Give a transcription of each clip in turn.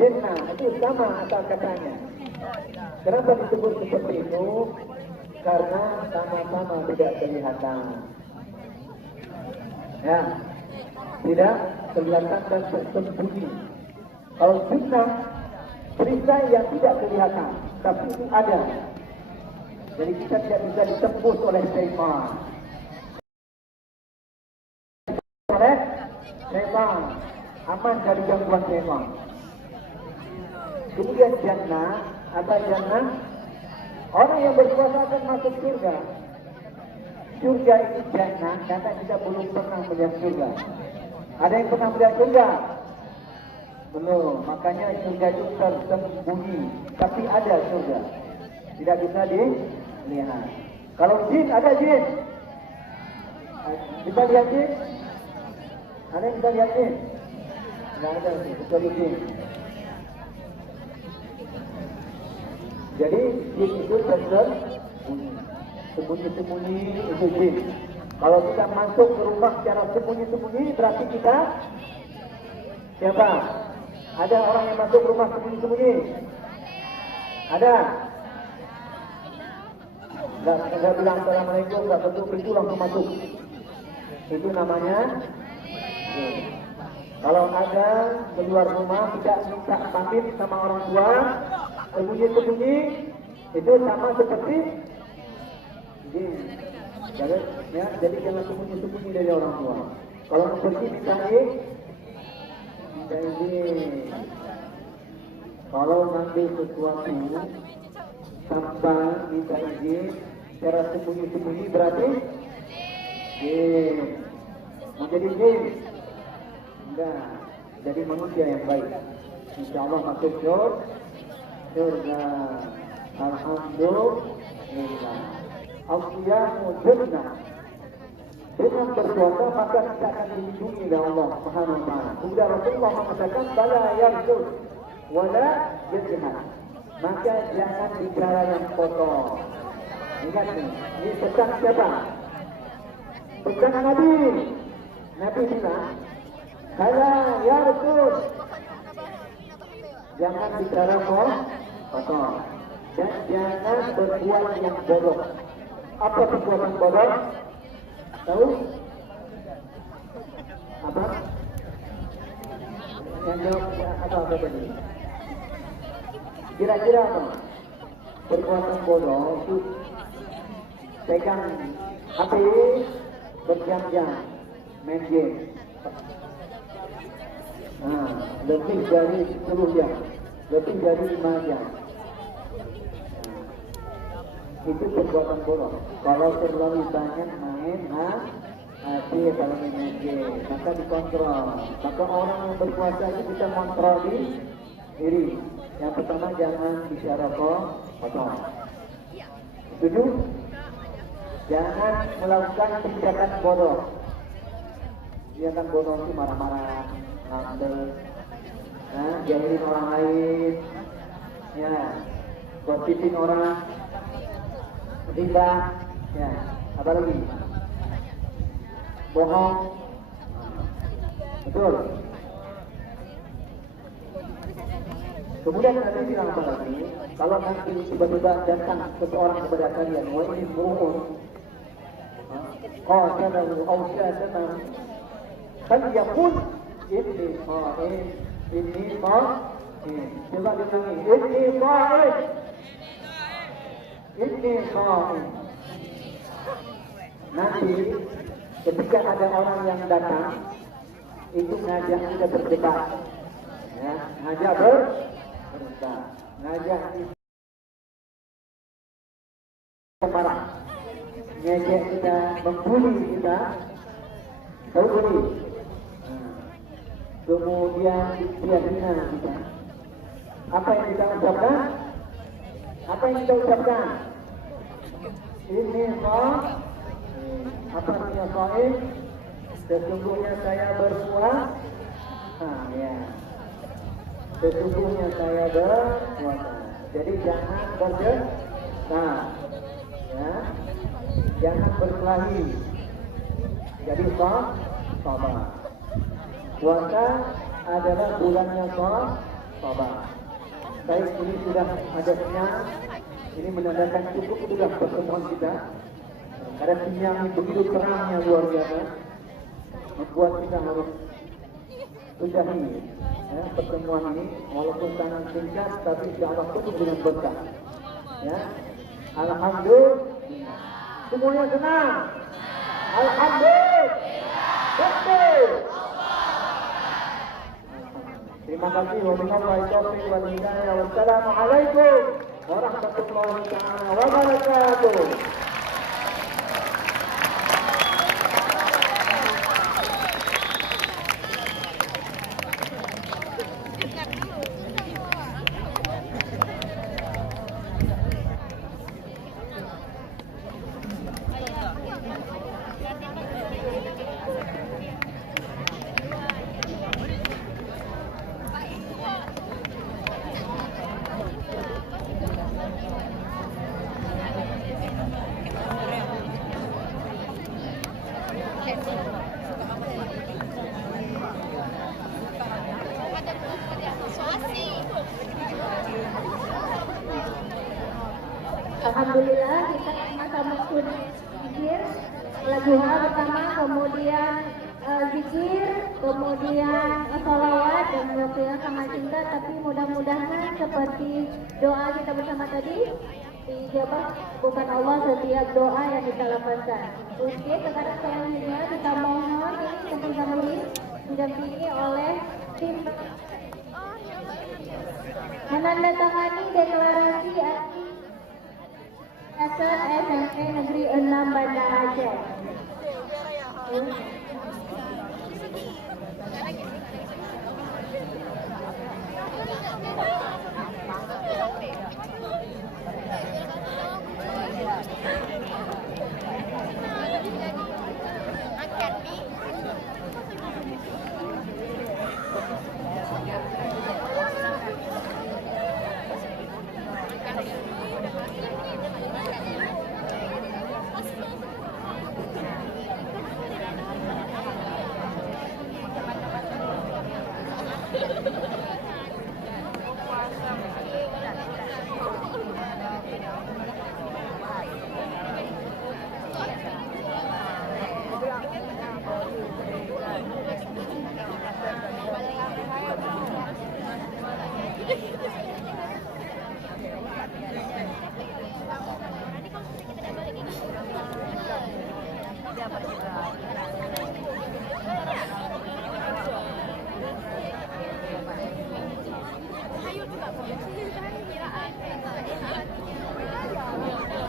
Jannah itu sama asal katanya. Kenapa disebut seperti itu? Karena sama-sama tidak kelihatan. Ya, tidak kelihatan dan tersembunyi. Kalau fitnah, perisai yang tidak kelihatan, tapi itu ada. Jadi kita tidak bisa ditembus oleh syaitan. Oleh syaitan, aman dari gangguan syaitan. Kemudian jannah, apa jannah? Orang yang berpuasa akan masuk surga. Surga itu jannah, karena kita belum pernah melihat surga. Ada yang pernah melihat surga? Belum, makanya surga itu tersembunyi. Tapi ada surga, tidak bisa dilihat. Kalau jin, ada jin. Kita lihat jin? Ada yang bisa lihat jin? Tidak ada, kecuali jin. Jadi jin itu sembunyi-sembunyi itu jin. Kalau kita masuk ke rumah secara sembunyi-sembunyi, berarti kita siapa? Ada orang yang masuk rumah sembunyi-sembunyi? Ada? Enggak bilang assalamualaikum, enggak bentuk pintu langsung masuk. Itu namanya jin. Kalau ada keluar rumah tidak minta pamit sama orang tua, sembunyi-sembunyi, itu sama seperti jin. Jadi jangan sembunyi-sembunyi dari orang tua. Kalau pergi minta izin. Kalau ngambil sesuatu tanpa minta izin, cara sembunyi-sembunyi berarti jin. Mau jadi jin? Enggak, jadi manusia yang baik. Insya Allah masuk surga. Alhamdulillah. Al-Qiyamu Jannah. Dengan berpuasa maka kita akan dilindungi oleh Allah Subhanahu wa taala. Kemudian Rasulullah mengatakan bala yarjud wala yajhad. Maka jangan bicara yang kotor. Ingat nih, ini pesan siapa? Pesan Nabi. Nabi bilang, bala yarjud. Jangan bicara kotor. Dan jangan berbuat yang bodoh. Apa perbuatan bodoh? Tahu? Apa? Yang jawab apa tadi? Kira-kira apa? Perbuatan bodoh itu pegang HP berjam-jam main game. Lebih dari 10 jam, lebih dari 5 jam. Itu perbuatan bodoh. Kalau terlalu banyak main HP, kalau main game, maka dikontrol. Maka orang yang berpuasa itu bisa kontrol diri. Yang pertama, jangan bicara kotor. Setuju? Jangan melakukan tindakan bodoh. Tindakan bodoh itu marah-marah, ngambek, jahilin orang lain, gosipin orang, riba, apa lagi? Bohong. Betul. Kemudian Nabi bilang apa lagi? Kalau nanti tiba-tiba datang seseorang kepada kalian, wa ini mu'un, qatalahu aw syatamahu, falyaqul inni qa'im, inni qa'im. Coba diulangi, inni qa'im. Ini qa'im. Nanti ketika ada orang yang datang, itu ngajak kita berdebat, ngajak berdebat, ngajak marah, ngajak kita membuli kita, tahu buli. Kemudian dia hina kita. Apa yang kita ucapkan? Apa yang kita ucapkan? Ini apa artinya qa'im? Sesungguhnya saya berpuasa. Sesungguhnya saya berpuasa. Jadi jangan berdebat, jangan berkelahi. Jadi sabar. Puasa adalah bulannya Sabar. Baik, ini sudah ada sinyal. Ini menandakan cukup sudah pertemuan kita. Ada sinyal yang begitu terangnya luar biasa, membuat kita harus sudahi pertemuan ini, walaupun sangat singkat, tapi insya Allah penuh dengan berkah. Ya, alhamdulillah. Semuanya senang. Alhamdulillah. Betul. Terima kasih. Wabillahi taufiq wal hidayah. Wassalamualaikum warahmatullahi wabarakatuh. Alhamdulillah kita sama-sama sudah zikir laguha pertama, kemudian zikir, kemudian sholawat dan waktunya sama cinta. Tapi mudah-mudahan seperti doa kita bersama tadi dijawab bukan Allah setiap doa yang kita lapaskan. Oke, sekarang selanjutnya kita mohon ini teman-teman didampingi oleh tim menandatangani deklarasi SMP Negeri 6 Banda Aceh.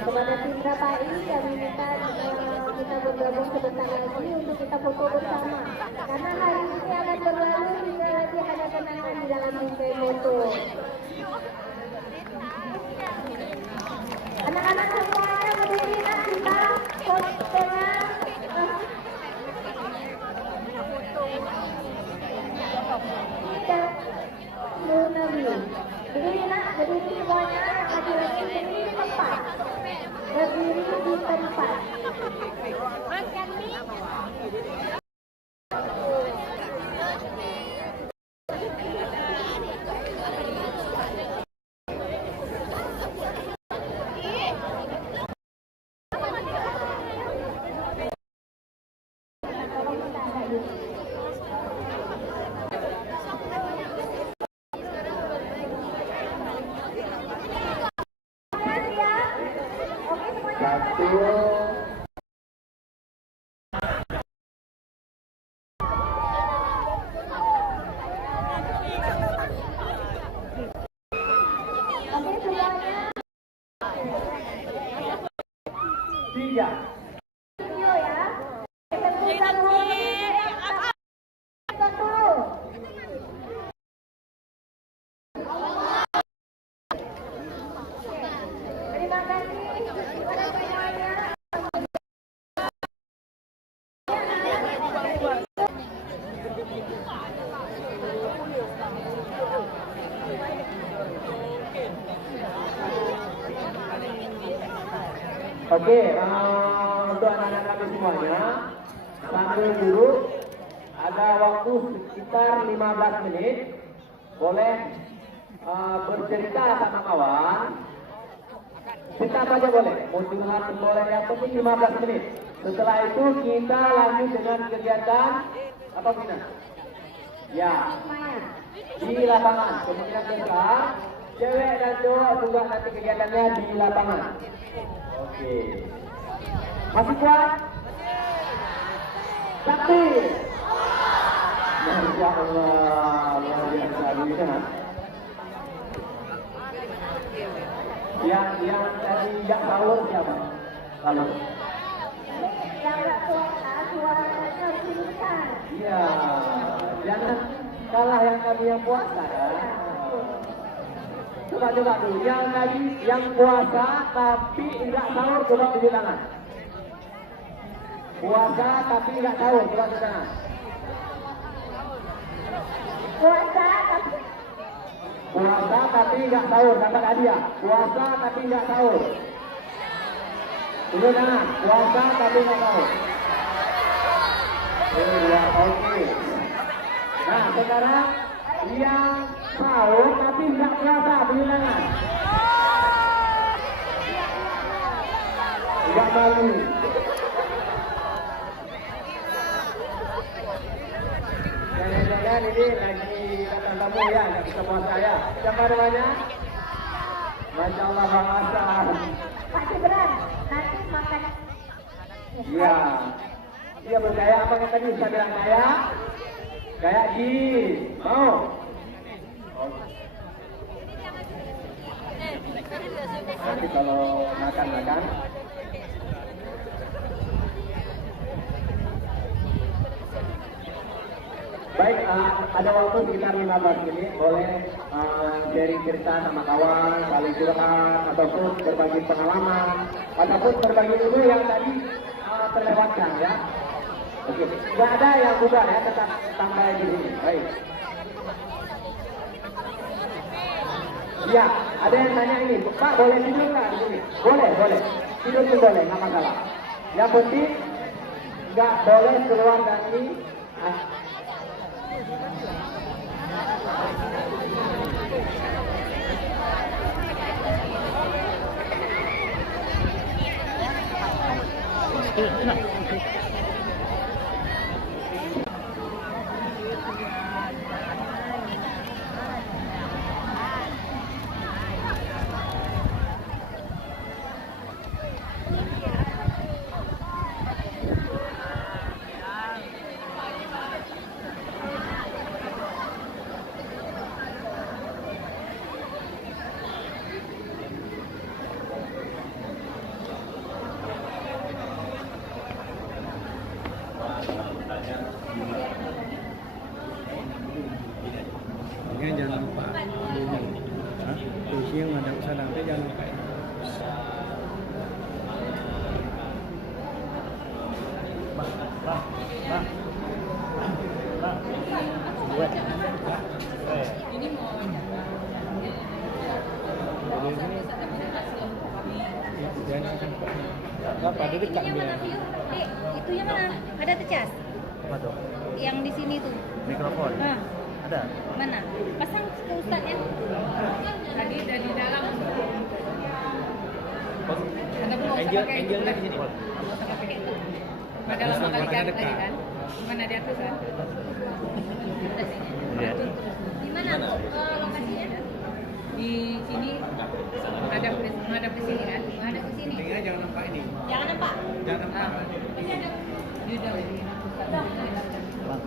Kepada tim KPI kami minta kita bergabung sebentar lagi untuk kita foto bersama, karena hari ini akan berlalu hingga lagi ada kenangan di dalam mimpi foto. Anak-anak semuanya berdiri, kita fotonya. Berdiri nak, berdiri semuanya, laki-laki berdiri di tempat. Berdiri di tempat. Makan mie. Tiga. Video ya. Terima kasih kepada semuanya. Oke, untuk anak-anak kami semuanya, sambil dulu ada waktu sekitar 15 menit. Boleh bercerita sama kawan. Cerita apa aja boleh, motivan boleh, yang penting 15 menit. Setelah itu kita lanjut dengan kegiatan apa Bina? Ya, di lapangan. Kemungkinan besar cewek dan cowok juga nanti kegiatannya di lapangan. Oke. Masih kuat? Takbir. Masya Allah, luar biasa Bina. Yang tadi nggak sahur siapa? Lalu. Yang nggak suaranya singkat. Iya, jangan kalah yang tadi yang puasa ya. Coba dulu, yang tadi yang puasa tapi nggak sahur, coba tunjuk tangan. Puasa tapi nggak sahur, coba tunjuk tangan. Puasa tapi nggak sahur, dapat hadiah. Puasa tapi nggak sahur. Tunjuk tangan. Puasa tapi nggak sahur. Ya, oke. Nah, sekarang yang sahur tapi nggak puasa, tunjuk tangan. Nggak malu. Jangan-jangan ini lagi datang tamu ya, nggak bisa puasa ya. Siapa namanya? Masya Allah Bang Hasan. Pak Gibran, nanti makan. Iya. Dia bergaya apa yang tadi saya bilang gaya? Gaya Ji. Mau? Nanti kalau makan. Baik, ada waktu sekitar 15 menit, boleh sharing cerita sama kawan, saling curhat, ataupun berbagi pengalaman, ataupun berbagi ilmu yang tadi terlewatkan ya. Oke, nggak ada yang bubar ya, tetap standby di sini. Baik. Ya, ada yang tanya ini, Pak boleh tidur nggak di sini? Boleh. Tidur pun boleh, nggak masalah. Yang penting nggak boleh keluar dari jangan lupa terus yang ada usaha nanti jangan lupa ini mau apa dekat itunya mana view? Itunya mana? Ada tecas? apa tuh? Yang di sini tuh. Mikrofon ada Mana? Pasang ke Ustadz ya. Tadi dari dalam. angelnya di sini. Padahal lama kali jatuh tadi kan. Mana di atas kan? Iya. Di mana lokasinya? Di sini. Menghadap ke sini kan? Menghadap ke sini. Tinggal jangan nampak ini. Jangan nampak. Jangan nampak. Ini ada. Di dalam. Bang,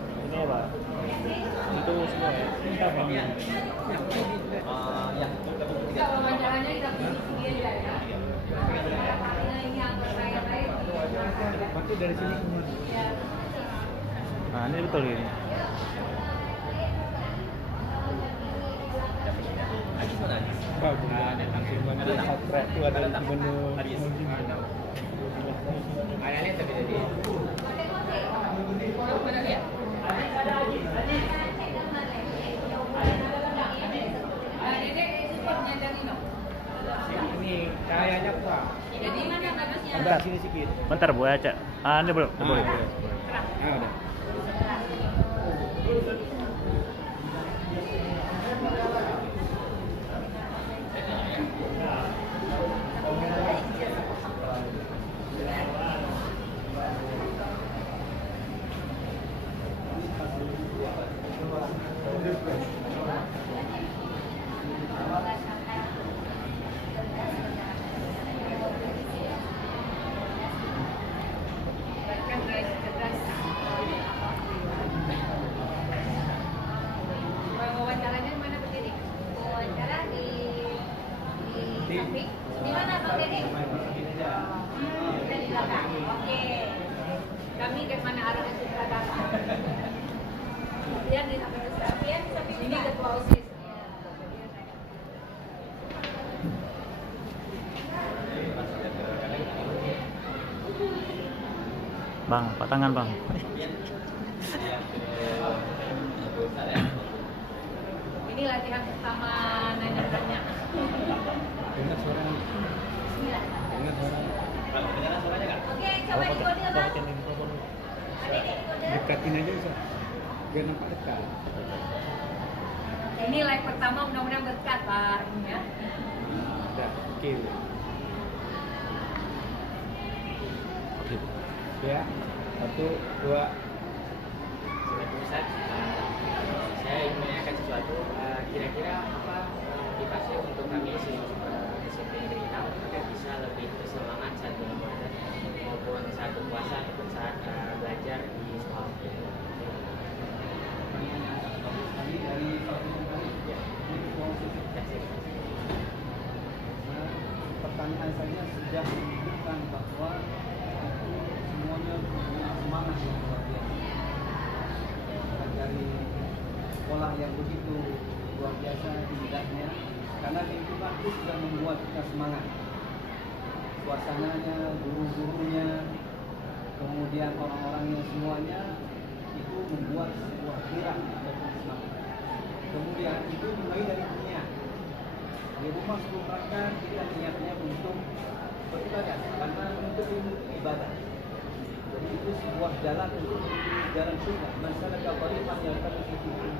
ini apa? Itu semua ya. Kita apa? Yang Enggak, wawancaranya kita sini aja ya. Ini angkot raya-raya. Waktu dari sini semua. Ya. Nah, ini betul ini. Bagus. Nanti mana subscribe itu ada di menu. ayahnya tapi jadi. Ini kayaknya kurang. Jadi mana bagusnya? Bentar sini sedikit. Bentar Bu ya, Cak. Ini belum. Boleh. Udah. Samping. Di mana Bang Deddy? Di belakang. Oke. Kami ke mana arahnya sudah datang. Biar di samping ini ketua OSIS. Bang, pak tangan bang. Ini latihan pertama nanya-nanya. Dengar suara. Dengar suara. Dengar suaranya nggak? Oke, coba dikode Bang. Ada di kode. Dekatin aja bisa. Biar nampak dekat. Ini live pertama, mudah-mudahan berkat Pak ini ya. Udah, oke. Oke. Ya, 1, 2. Assalamualaikum Ustaz. Saya ingin menanyakan sesuatu. Kira-kira apa motivasi untuk kami SMP Negeri 6 agar bisa lebih bersemangat saat bulan Ramadan maupun saat berpuasa ataupun saat belajar di sekolah? Pertanyaan saya sudah menunjukkan bahwa semuanya punya semangat yang luar biasa. Dari sekolah yang begitu luar biasa indahnya, karena lingkungan itu sudah membuat kita semangat. Suasananya, guru-gurunya, kemudian orang-orangnya semuanya itu membuat sebuah kirang ataupun semangat. Kemudian itu dimulai dari dunia. Di rumah sebelum berangkat kita niatnya untuk beribadah karena untuk ibadah. Jadi itu sebuah jalan untuk menuju jalan surga. Masalah tariqan yang kami ikuti.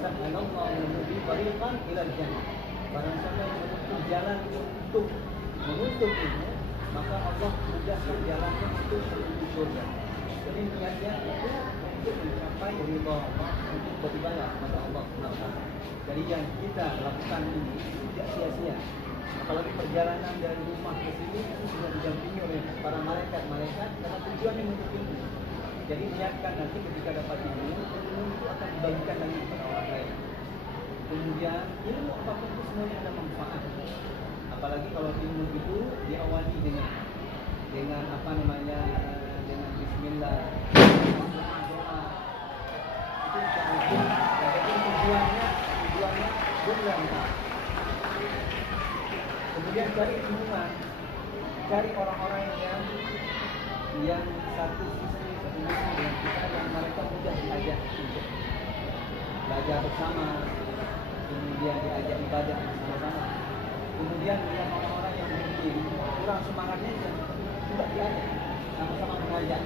Sahhalallahu menuju tariqan ila jannah. Barang siapa yang menuju jalan untuk menuntut ilmu, maka Allah mudahkan jalannya untuk menuju surga. Jadi niatnya itu untuk mencapai ridha Allah, untuk beribadah kepada Allah Subhanahu wa taala. Jadi yang kita lakukan ini tidak sia-sia. Apalagi perjalanan dari rumah ke sini itu sudah didampingi oleh para malaikat karena tujuannya untuk ilmu. Jadi niatkan nanti ketika dapat ilmu itu akan dibagikan lagi kepada orang lain. Kemudian ilmu apapun itu semuanya ada manfaat. Apalagi kalau ilmu itu diawali dengan apa namanya, dengan Bismillah, doa. Itu seharusnya. Jadi tujuannya berlangkah. Kemudian cari lingkungan, cari orang-orang yang satu sisi dengan kita, yang mereka mudah diajak untuk belajar bersama, kemudian diajak ibadah bersama-sama. Kemudian dengan orang-orang yang mungkin kurang semangatnya juga diajak, sama-sama mengajak.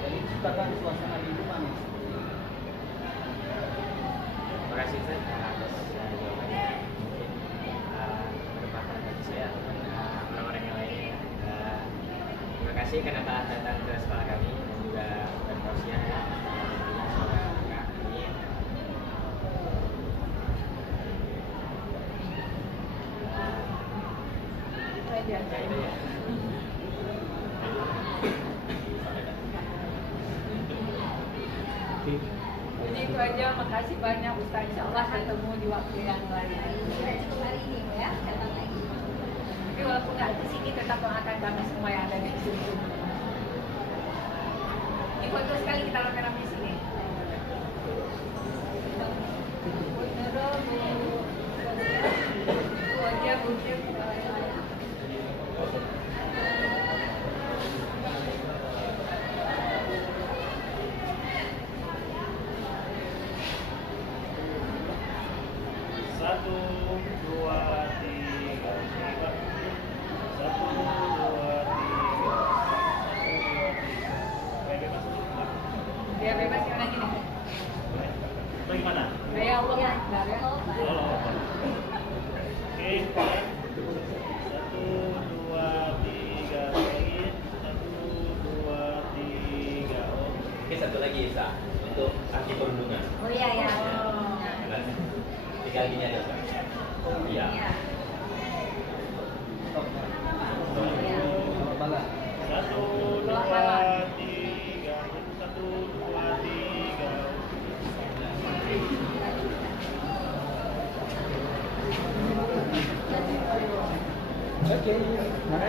Jadi ciptakan suasana lingkungan yang seperti ini. Terima kasih Ustaz atas jawabannya. Mungkin bermanfaat bagi saya ataupun orang-orang yang lain. Terima kasih karena telah datang ke sekolah kami dan juga bertausiah ya. Jadi itu aja, makasih banyak Ustaz. Insyaallah ketemu di waktu yang lain. Cukup hari ini ya, datang lagi. Tapi walaupun nggak di sini, tetap doakan kami semua yang ada di sini. Ini foto sekali kita rame-rame di sini. Wajah bukit. Satu, dua, tiga. Satu, dua, tiga. Bebas. Dia bebas karena gini. Itu gimana? Ya Allah, ya. Ya. Oh. Oke. Satu, dua, tiga. Baik. Satu, dua, tiga. Oke, satu lagi Isa untuk kaki perundungan. Oh iya ya. Tinggal gini aja Ustaz. Iya. Satu, dua, tiga. Satu, dua, tiga. Oke. Nah,